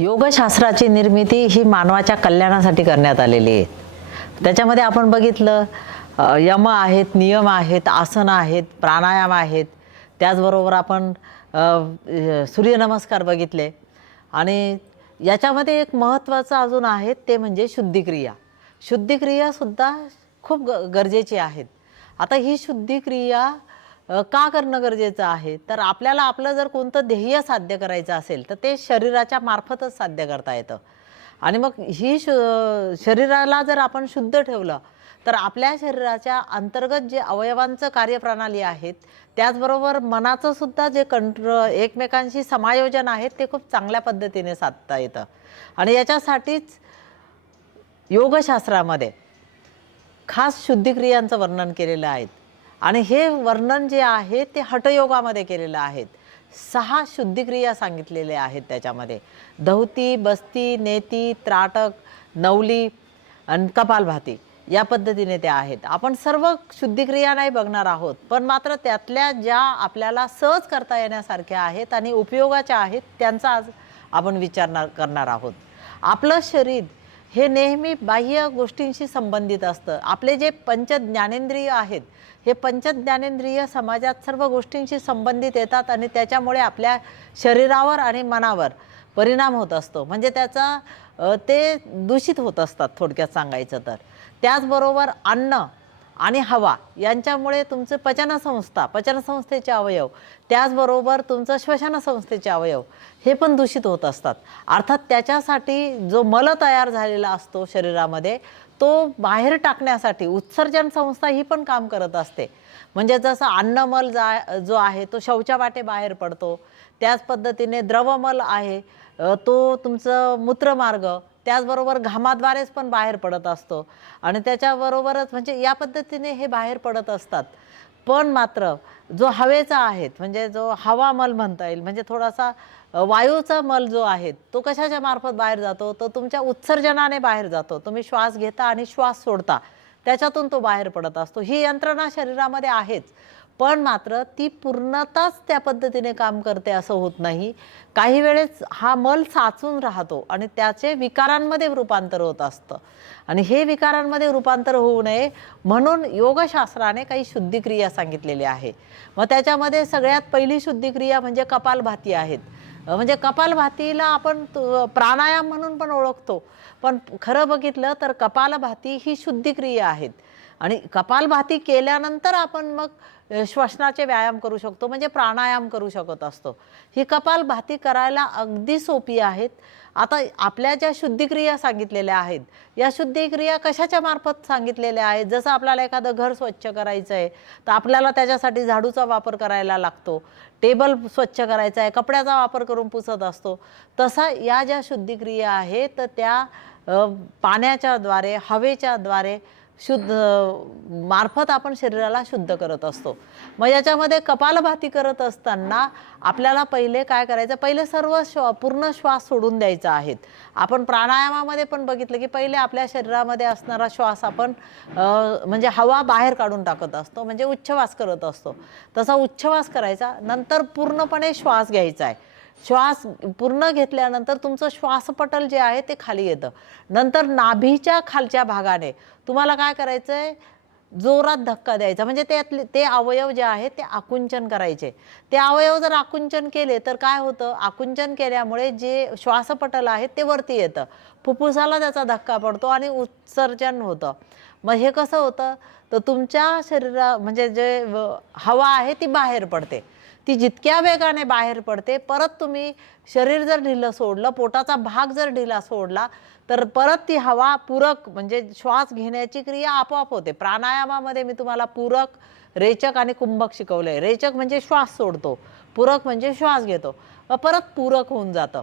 योगशास्त्राची निर्मिती ही मानवाच्या कल्याणासाठी करण्यात आलेली आहे. त्याच्यामध्ये आपण बघितलं यम आहेत, नियम आहेत, आसनं आहेत, प्राणायाम आहेत. त्याचबरोबर आपण सूर्यनमस्कार बघितले आणि याच्यामध्ये एक महत्त्वाचं अजून आहे ते म्हणजे शुद्धिक्रिया. शुद्धिक्रियासुद्धा खूप गरजेची आहेत. आता ही शुद्धिक्रिया का करणं गरजेचं आहे, तर आपल्याला आपलं जर कोणतं ध्येय साध्य करायचं असेल तर ते शरीराच्या मार्फतच साध्य करता येतं. आणि मग ही शरीराला जर आपण शुद्ध ठेवलं तर आपल्या शरीराच्या अंतर्गत जे अवयवांचं कार्यप्रणाली आहेत, त्याचबरोबर मनाचं सुद्धा जे एकमेकांशी समायोजन आहेत ते खूप चांगल्या पद्धतीने साधता येतं. आणि याच्यासाठीच योगशास्त्रामध्ये खास शुद्धिक्रियांचं वर्णन केलेलं आहे. आणि हे वर्णन जे आहे ते हठयोगामध्ये केलेलं आहे. 6 शुद्धिक्रिया सांगितलेल्या आहेत त्याच्यामध्ये. धौती, बस्ती, नेती, त्राटक, नवली आणि कपालभाती या पद्धतीने त्या आहेत. आपण सर्व शुद्धिक्रिया नाही बघणार आहोत, पण मात्र त्यातल्या ज्या आपल्याला सहज करता येण्यासारख्या आहेत आणि उपयोगाच्या आहेत त्यांचा आज आपण विचार करणार आहोत. आपलं शरीर हे नेहमी बाह्य गोष्टींशी संबंधित असतं. आपले जे पंचज्ञानेंद्रिय आहेत हे पंचज्ञानेंद्रिय समाजात सर्व गोष्टींशी संबंधित येतात आणि त्याच्यामुळे आपल्या शरीरावर आणि मनावर परिणाम होत असतो. म्हणजे त्याचा ते दूषित होत असतात थोडक्यात सांगायचं तर. त्याचबरोबर अन्न आणि हवा यांच्यामुळे तुमचे पचनसंस्थेचे अवयव, त्याचबरोबर तुमचं श्वसनसंस्थेचे अवयव हे पण दूषित होत असतात. अर्थात त्याच्यासाठी जो मल तयार झालेला असतो शरीरामध्ये तो बाहेर टाकण्यासाठी उत्सर्जन संस्था ही पण काम करत असते. म्हणजे जसं अन्नमल जो आहे तो शौचावाटे बाहेर पडतो, त्याच पद्धतीने द्रवमल आहे तो तुमचं मूत्रमार्ग, त्याचबरोबर घामाद्वारेच पण बाहेर पडत असतो. आणि त्याच्याबरोबरच म्हणजे या पद्धतीने हे बाहेर पडत असतात. पण मात्र जो हवेचा आहे म्हणजे जो हवामल म्हणता येईल, म्हणजे थोडासा वायूचा मल जो आहे तो कशाच्या मार्फत बाहेर जातो, तो तुमच्या उत्सर्जनाने बाहेर जातो. तुम्ही श्वास घेता आणि श्वास सोडता, त्याच्यातून तो बाहेर पडत असतो. ही यंत्रणा शरीरामध्ये आहेच, पण मात्र ती पूर्णतःच त्या पद्धतीने काम करते असं होत नाही. काही वेळेस हा मल साचून राहतो आणि त्याचे विकारांमध्ये रूपांतर होत असतं. आणि हे विकारांमध्ये रूपांतर होऊ नये म्हणून योगशास्त्राने काही शुद्धिक्रिया सांगितलेली आहे. मग त्याच्यामध्ये सगळ्यात पहिली शुद्धिक्रिया म्हणजे कपालभाती आहेत. म्हणजे कपालभातीला आपण प्राणायाम म्हणून पण ओळखतो, पण खरं बघितलं तर कपालभाती ही शुद्धिक्रिया आहेत. आणि कपालभाती केल्यानंतर आपण मग श्वसनाचे व्यायाम करू शकतो, म्हणजे प्राणायाम करू शकत असतो. ही कपालभाती करायला अगदी सोपी आहेत. आता आपल्या ज्या शुद्धिक्रिया सांगितलेल्या आहेत या शुद्धिक्रिया कशाच्या मार्फत सांगितलेल्या आहेत, जसं आपल्याला एखादं घर स्वच्छ करायचं आहे तर आपल्याला त्याच्यासाठी झाडूचा वापर करायला लागतो, टेबल स्वच्छ करायचा आहे कपड्याचा वापर करून पुसत असतो. तसा या ज्या शुद्धिक्रिया आहेत तर त्या पाण्याच्या द्वारे, हवेच्या द्वारे शुद्ध मार्फत आपण शरीराला शुद्ध करत असतो. मग याच्यामध्ये कपालभाती करत असताना आपल्याला पहिले काय करायचं, पहिले सर्व पूर्ण श्वास सोडून द्यायचा आहे. आपण प्राणायामामध्ये पण बघितलं की पहिले आपल्या शरीरामध्ये असणारा श्वास आपण म्हणजे हवा बाहेर काढून टाकत असतो, म्हणजे उच्छवास करत असतो. तसा उच्छवास करायचा, नंतर पूर्णपणे श्वास घ्यायचा आहे. श्वास पूर्ण घेतल्यानंतर तुमचं श्वासपटल जे आहे ते खाली येतं. नंतर नाभीच्या खालच्या भागाने तुम्हाला काय करायचं आहे, जोरात धक्का द्यायचा. म्हणजे ते अवयव जे आहेत ते आकुंचन करायचे. ते अवयव जर आकुंचन केले तर काय होतं, आकुंचन केल्यामुळे जे श्वासपटल आहे ते वरती येतं, फुफ्फुसाला त्याचा धक्का पडतो आणि उत्सर्जन होतं. मग हे कसं होतं, तर तुमच्या म्हणजे जे हवा आहे ती बाहेर पडते. ती जितक्या वेगाने बाहेर पडते, परत तुम्ही शरीर जर ढिलं सोडलं, पोटाचा भाग जर ढिला सोडला तर परत ती हवा पूरक म्हणजे श्वास घेण्याची क्रिया आपोआप होते. प्राणायामामध्ये मी तुम्हाला पूरक, रेचक आणि कुंभक शिकवलंय. रेचक म्हणजे श्वास सोडतो, पूरक म्हणजे श्वास घेतो, परत पूरक होऊन जातं.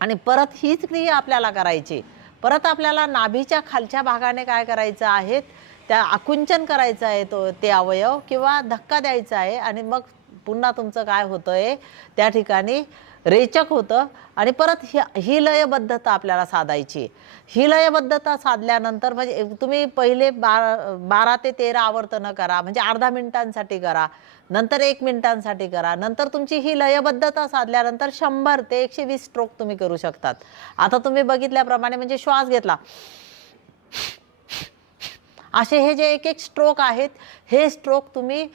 आणि परत हीच क्रिया आपल्याला करायची. परत आपल्याला नाभीच्या खालच्या भागाने काय करायचं आहे, त्या आकुंचन करायचं आहे ते अवयव किंवा धक्का द्यायचा आहे आणि मग पुन्हा तुमचं काय होतंय त्या ठिकाणी रेचक होतं आणि परत ही लयबद्धता आपल्याला साधायची. ही लयबद्धता साधल्यानंतर म्हणजे तुम्ही पहिले 12 ते 13 आवर्तनं करा, म्हणजे अर्धा मिनिटांसाठी करा, नंतर 1 मिनिटांसाठी करा. नंतर तुमची ही लयबद्धता साधल्यानंतर 100 ते 120 स्ट्रोक तुम्ही करू शकतात. आता तुम्ही बघितल्याप्रमाणे म्हणजे श्वास घेतला, असे हे जे एक एक स्ट्रोक आहेत, हे स्ट्रोक तुम्ही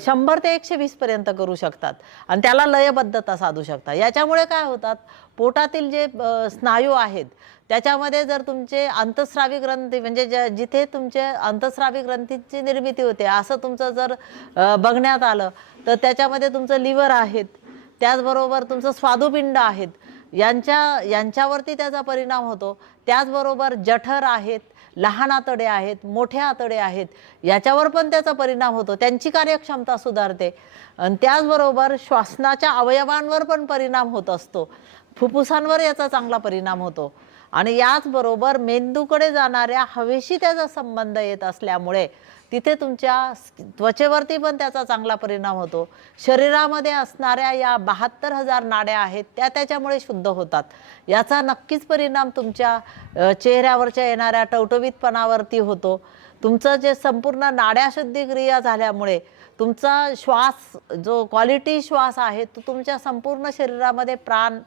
100 ते 120 पर्यंत करू शकतात आणि त्याला लयबद्धता साधू शकता. याच्यामुळे काय होतात, पोटातील जे स्नायू आहेत त्याच्यामध्ये जर तुमचे अंतस्रावी ग्रंथी म्हणजे जिथे तुमचे अंतस्रावी ग्रंथीची निर्मिती होते असं तुमचं जर बघण्यात आलं तर त्याच्यामध्ये तुमचं लिव्हर आहेत, त्याचबरोबर तुमचं स्वादुपिंड आहेत, यांच्यावरती त्याचा परिणाम होतो. त्याचबरोबर जठर आहेत, लहान आतडे आहेत, मोठे आतडे आहेत, याच्यावर पण त्याचा परिणाम होतो, त्यांची कार्यक्षमता सुधारते. आणि त्याचबरोबर श्वासनाच्या अवयवांवर पण परिणाम होत असतो, फुफ्फुसांवर याचा चांगला परिणाम होतो आणि याचबरोबर मेंदूकडे जाणाऱ्या हवेशी त्याचा संबंध येत असल्यामुळे तिथे तुमच्या त्वचेवरती पण त्याचा चांगला परिणाम होतो. शरीरामध्ये असणाऱ्या या 72,000 नाड्या आहेत त्या त्याच्यामुळे शुद्ध होतात. याचा नक्कीच परिणाम तुमच्या चेहऱ्यावरच्या येणाऱ्या टवटवीतपणावरती होतो. तुमचं जे संपूर्ण नाड्या शुद्धीक्रिया झाल्यामुळे तुमचा श्वास जो क्वालिटी श्वास आहे तो तुमच्या संपूर्ण शरीरामध्ये प्राण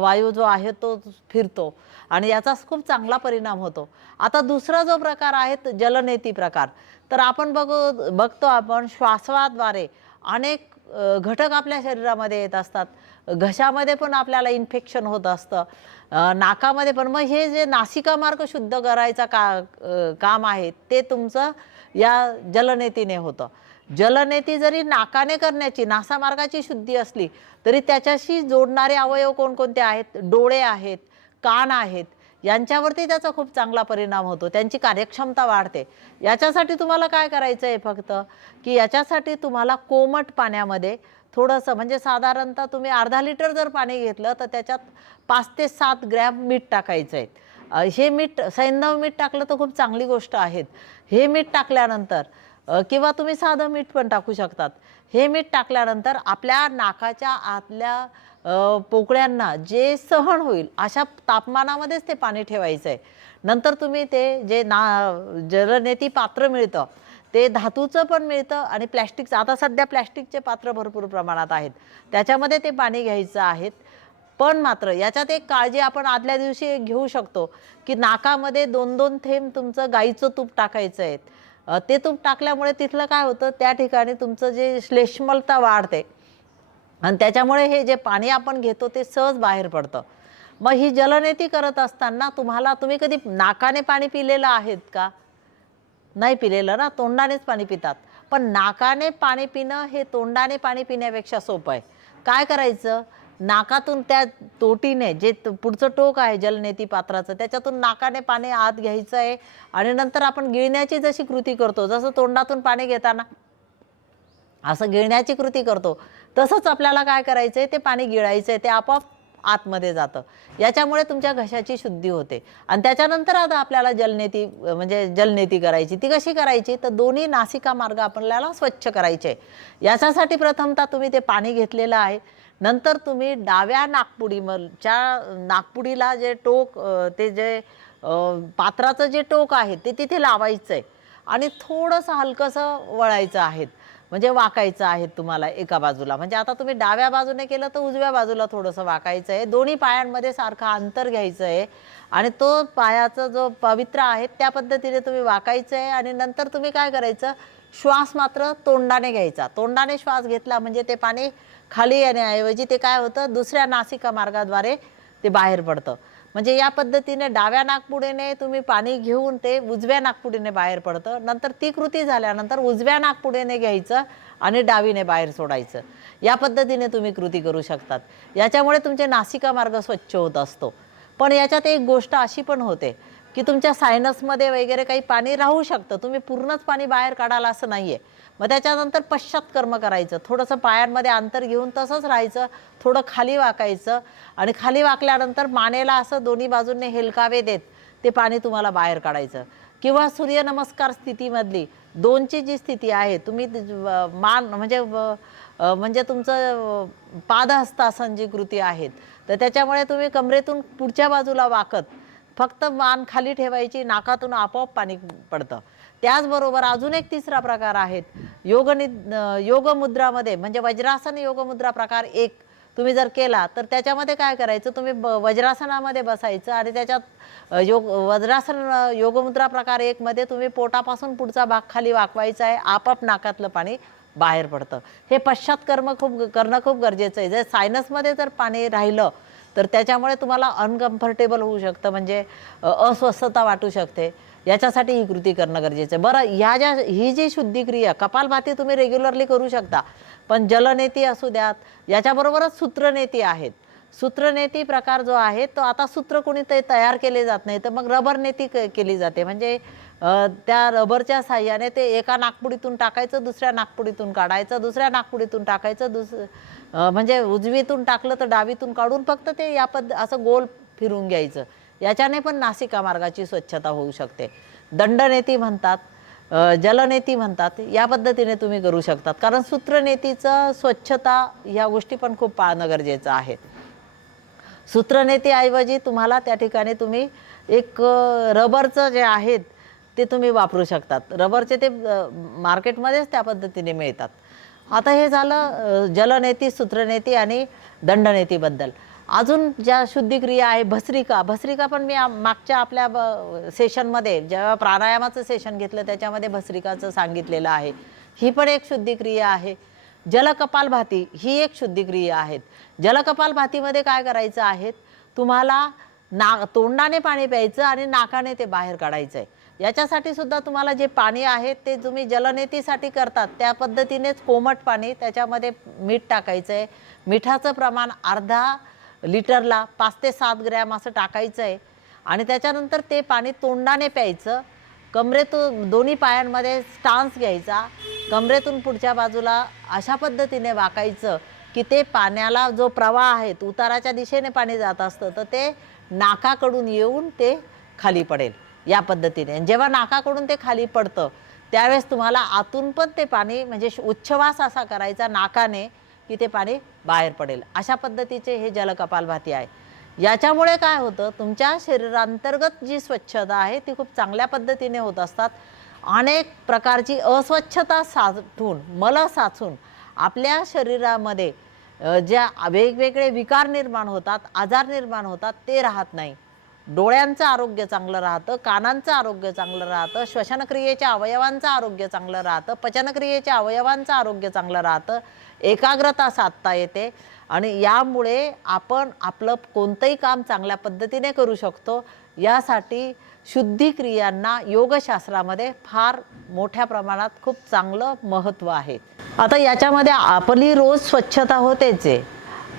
वायू जो आहे तो फिरतो आणि याचा खूप चांगला परिणाम होतो. आता दुसरा जो प्रकार आहे जलनेती प्रकार, तर आपण बघतो आपण श्वासाद्वारे अनेक घटक आपल्या शरीरामध्ये येत असतात. घशामध्ये पण आपल्याला इन्फेक्शन होत असतं, नाकामध्ये पण. मग हे जे नासिका मार्ग शुद्ध करायचा काम आहे ते तुमचं या जलनेतीने होतं. जलनेती जरी नाकाने करण्याची, नासामार्गाची शुद्धी असली तरी त्याच्याशी जोडणारे अवयव कोणकोणते आहेत, डोळे आहेत, कान आहेत, यांच्यावरती त्याचा खूप चांगला परिणाम होतो, त्यांची कार्यक्षमता वाढते. याच्यासाठी तुम्हाला काय करायचं आहे फक्त की याच्यासाठी तुम्हाला कोमट पाण्यामध्ये थोडंसं म्हणजे साधारणतः तुम्ही अर्धा लिटर जर पाणी घेतलं तर त्याच्यात 5 ते 7 ग्रॅम मीठ टाकायचं आहे. हे मीठ सैंधव मीठ टाकलं तर खूप चांगली गोष्ट आहे. हे मीठ टाकल्यानंतर किंवा तुम्ही साधं मीठ पण टाकू शकतात. हे मीठ टाकल्यानंतर आपल्या नाकाच्या आतल्या पोकळ्यांना जे सहन होईल अशा तापमानामध्येच ते पाणी ठेवायचं आहे. नंतर तुम्ही ते जे जलनेती पात्र मिळतं ते धातूचं पण मिळतं आणि प्लॅस्टिकचं. आता सध्या प्लॅस्टिकचे पात्र भरपूर प्रमाणात आहेत, त्याच्यामध्ये ते पाणी घ्यायचं आहे. पण मात्र याच्यात एक काळजी आपण आदल्या दिवशी घेऊ शकतो की नाकामध्ये 2-2 थेंब तुमचं गाईचं तूप टाकायचं आहे. ते तूप टाकल्यामुळे तिथलं काय होतं, त्या ठिकाणी तुमचं जे श्लेष्मलता वाढते आणि त्याच्यामुळे हे जे पाणी आपण घेतो ते सहज बाहेर पडतं. मग ही जलनेती करत असताना तुम्ही कधी नाकाने पाणी पिलेलं आहेत का? नाही पिलेलं ना, तोंडानेच पाणी पितात. पण नाकाने पाणी पिणं हे तोंडाने पाणी पिण्यापेक्षा सोपं आहे. काय करायचं, नाकातून त्या तोटीने जे पुढचं टोक आहे जलनेती पात्राचं त्याच्यातून नाकाने पाणी आत घ्यायचं आहे आणि नंतर आपण गिळण्याची जशी कृती करतो, जसं तोंडातून पाणी घेताना असं गिळण्याची कृती करतो, तसंच आपल्याला काय करायचं आहे, ते पाणी गिळायचं आहे, ते आपोआप आतमध्ये जातं. याच्यामुळे तुमच्या घशाची शुद्धी होते. आणि त्याच्यानंतर आता आपल्याला जलनेती करायची. ती कशी करायची, तर दोन्ही नासिका मार्ग आपल्याला स्वच्छ करायचे. याच्यासाठी प्रथमतः तुम्ही ते पाणी घेतलेलं आहे, नंतर तुम्ही डाव्या नाकपुडीला जे टोक ते जे पात्राचं जे टोक आहे ते तिथे लावायचं आहे आणि थोडंसं हलकंसं वळायचं आहे, म्हणजे वाकायचं आहे तुम्हाला एका बाजूला. म्हणजे आता तुम्ही डाव्या बाजूने केलं तर उजव्या बाजूला थोडंसं वाकायचं आहे. दोन्ही पायांमध्ये सारखं अंतर घ्यायचं आहे आणि तो पायाचा जो पवित्र आहे त्या पद्धतीने तुम्ही वाकायचं आहे. आणि नंतर तुम्ही काय करायचं, श्वास मात्र तोंडाने घ्यायचा. तोंडाने श्वास घेतला म्हणजे ते पाणी खाली येण्याऐवजी ते काय होतं, दुसऱ्या नासिका मार्गाद्वारे ते बाहेर पडतं. म्हणजे या पद्धतीने डाव्या नाकपुडीने तुम्ही पाणी घेऊन ते उजव्या नाकपुडीने बाहेर पडतं. नंतर ती कृती झाल्यानंतर उजव्या नाकपुडीने घ्यायचं आणि डावीने बाहेर सोडायचं. या पद्धतीने तुम्ही कृती करू शकतात. याच्यामुळे तुमचे नासिका मार्ग स्वच्छ होत असतो. पण याच्यात एक गोष्ट अशी पण होते की तुमच्या सायनसमध्ये वगैरे काही पाणी राहू शकतं, तुम्ही पूर्णच पाणी बाहेर काढाल असं नाही आहे. मग त्याच्यानंतर पश्चात्कर्म करायचं, थोडंसं पायांमध्ये अंतर घेऊन तसंच राहायचं, थोडं खाली वाकायचं आणि खाली वाकल्यानंतर मानेला असं दोन्ही बाजूंनी हेलकावे देत ते पाणी तुम्हाला बाहेर काढायचं. किंवा सूर्यनमस्कार स्थितीमधली 2ची जी स्थिती आहे, तुम्ही मान म्हणजे म्हणजे तुमचं पादहस्तासन जी कृती आहेत, तर त्याच्यामुळे तुम्ही कमरेतून पुढच्या बाजूला वाकत फक्त मान खाली ठेवायची, नाकातून आपोआप पाणी पडतं. त्याचबरोबर अजून एक तिसरा प्रकार आहेत योगमुद्रामध्ये, म्हणजे वज्रासन योगमुद्रा प्रकार 1 तुम्ही जर केला तर त्याच्यामध्ये काय करायचं, तुम्ही वज्रासनामध्ये बसायचं आणि त्याच्यात वज्रासन योगमुद्रा प्रकार 1 मध्ये तुम्ही पोटापासून पुढचा भाग खाली वाकवायचा आहे, आपाप नाकातलं पाणी बाहेर पडतं. हे पश्चात्कर्म करणं खूप गरजेचं आहे. जर सायनसमध्ये जर पाणी राहिलं तर त्याच्यामुळे तुम्हाला अनकम्फर्टेबल होऊ शकतं, म्हणजे अस्वस्थता वाटू शकते. याच्यासाठी ही कृती करणं गरजेचं आहे. बरं, ही जी शुद्धिक्रिया कपालभाती तुम्ही रेग्युलरली करू शकता, पण जलनेती असू द्यात, याच्याबरोबरच सूत्रनेती आहेत. सूत्रनेती प्रकार जो आहे तो आता सूत्र कोणी तयार केले जात नाही, तर मग रबर नेती केली जाते. म्हणजे त्या रबरच्या साह्याने ते एका नाकपुडीतून टाकायचं, दुसऱ्या नाकपुडीतून काढायचं, दुसऱ्या नाकपुडीतून टाकायचं, म्हणजे उजवीतून टाकलं तर डावीतून काढून फक्त ते असं गोल फिरून घ्यायचं. याच्याने पण नासिका मार्गाची स्वच्छता होऊ शकते. दंडनेती म्हणतात, जलनेती म्हणतात, या पद्धतीने तुम्ही करू शकतात. कारण सूत्रनेतीचं स्वच्छता ह्या गोष्टी पण खूप पाळणं गरजेचं आहे. सूत्रनेतीऐवजी तुम्हाला त्या ठिकाणी तुम्ही एक रबरचं जे आहेत ते तुम्ही वापरू शकतात. रबरचे ते मार्केटमध्येच त्या पद्धतीने मिळतात. आता हे झालं जलनेती, सूत्रनेती आणि दंडनेतीबद्दल. अजून ज्या शुद्धिक्रिया आहे भस्त्रिका पण मी मागच्या आपल्या सेशनमध्ये जेव्हा प्राणायामाचं सेशन घेतलं त्याच्यामध्ये भस्त्रिकाचं सांगितलेलं आहे. ही पण एक शुद्धिक्रिया आहे. जलकपालभाती ही एक शुद्धिक्रिया आहे. जलकपालभातीमध्ये काय करायचं आहे, तुम्हाला तोंडाने पाणी प्यायचं आणि नाकाने ते बाहेर काढायचं आहे. याच्यासाठी सुद्धा तुम्हाला जे पाणी आहे ते तुम्ही जलनेतीसाठी करतात त्या पद्धतीनेच कोमट पाणी, त्याच्यामध्ये मीठ टाकायचं आहे. मिठाचं प्रमाण अर्धा लिटरला 5 ते 7 ग्रॅम असं टाकायचं आहे आणि त्याच्यानंतर ते पाणी तोंडाने प्यायचं. कमरेतून दोन्ही पायांमध्ये स्टान्स घ्यायचा, कमरेतून पुढच्या बाजूला अशा पद्धतीने वाकायचं की ते पाण्याला जो प्रवाह आहे, उताराच्या दिशेने पाणी जात असतं, तर ते नाकाकडून येऊन ते खाली पडेल या पद्धतीने. जेव्हा नाकाकडून ते खाली पडतं त्यावेळेस तुम्हाला आतून पण ते पाणी, म्हणजे उच्छ्वास असा करायचा नाकाने की ते पाणी बाहेर पडेल. अशा पद्धतीचे हे जलकपालभाती आहे. याच्यामुळे काय होतं, तुमच्या शरीरांतर्गत जी स्वच्छता आहे ती खूप चांगल्या पद्धतीने होत असतात. अनेक प्रकारची अस्वच्छता साठून, मल साचून आपल्या शरीरामध्ये ज्या वेगवेगळे विकार निर्माण होतात, आजार निर्माण होतात, ते राहत नाही. डोळ्यांचं आरोग्य चांगलं राहतं, कानांचं आरोग्य चांगलं राहतं, श्वसनक्रियेच्या अवयवांचं आरोग्य चांगलं राहतं, पचनक्रियेच्या अवयवांचं आरोग्य चांगलं राहतं, एकाग्रता साधता येते आणि यामुळे आपण आपलं कोणतंही काम चांगल्या पद्धतीने करू शकतो. यासाठी शुद्धिक्रियांना योगशास्त्रामध्ये फार मोठ्या प्रमाणात खूप चांगलं महत्त्व आहे. आता याच्यामध्ये आपली रोज स्वच्छता होतेच आहे.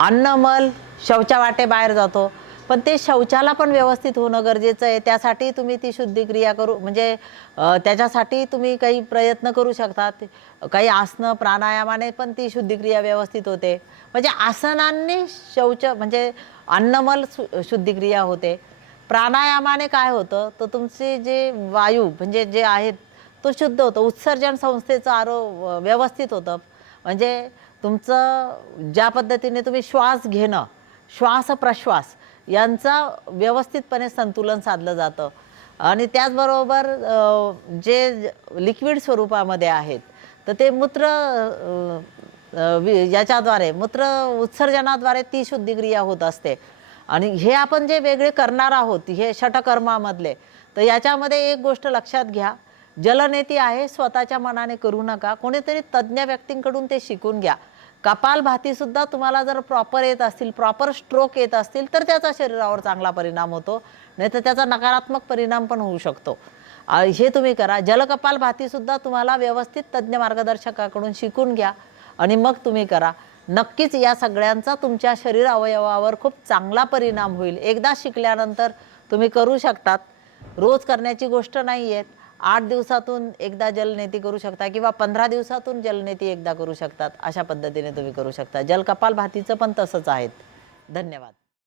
अन्नमल शौचावाटे बाहेर जातो, पण ते शौचाला पण व्यवस्थित होणं गरजेचं आहे. त्यासाठी तुम्ही ती शुद्धिक्रिया म्हणजे त्याच्यासाठी तुम्ही काही प्रयत्न करू शकतात. काही आसनं प्राणायामाने पण ती शुद्धिक्रिया व्यवस्थित होते. म्हणजे आसनांनी म्हणजे अन्नमल शुद्धिक्रिया होते. प्राणायामाने काय होतं, तर तुमचे जे वायू म्हणजे जे आहेत तो शुद्ध होतो. उत्सर्जन संस्थेचं व्यवस्थित होतं. म्हणजे तुमचं ज्या पद्धतीने तुम्ही श्वास घेणं, श्वास प्रश्वास यांचा व्यवस्थितपणे संतुलन साधलं जातं आणि त्याचबरोबर जे लिक्विड स्वरूपामध्ये आहेत तर ते याच्याद्वारे मूत्र उत्सर्जनाद्वारे ती शुद्धिक्रिया होत असते. आणि हे आपण जे वेगळे करणार आहोत हे षटकर्मामधले, तर याच्यामध्ये एक गोष्ट लक्षात घ्या, जलनेती आहे स्वतःच्या मनाने करू नका, कोणीतरी तज्ज्ञ व्यक्तींकडून ते शिकून घ्या. कपालभातीसुद्धा तुम्हाला जर प्रॉपर येत असतील, प्रॉपर स्ट्रोक येत असतील तर त्याचा शरीरावर चांगला परिणाम होतो, नाही तर त्याचा नकारात्मक परिणाम पण होऊ शकतो. हे तुम्ही करा. जलकपालभातीसुद्धा तुम्हाला व्यवस्थित तज्ज्ञ मार्गदर्शकाकडून शिकून घ्या आणि मग तुम्ही करा. नक्कीच या सगळ्यांचा तुमच्या शरीर अवयवावर खूप चांगला परिणाम होईल. एकदा शिकल्यानंतर तुम्ही करू शकतात. रोज करण्याची गोष्ट नाही आहे. 8 दिवसातून एकदा जलनेती करू शकता किंवा 15 दिवसातून जलनेती एकदा करू शकतात. अशा पद्धतीने तुम्ही करू शकता. जलकपालभातीचं पण तसंच आहे. धन्यवाद.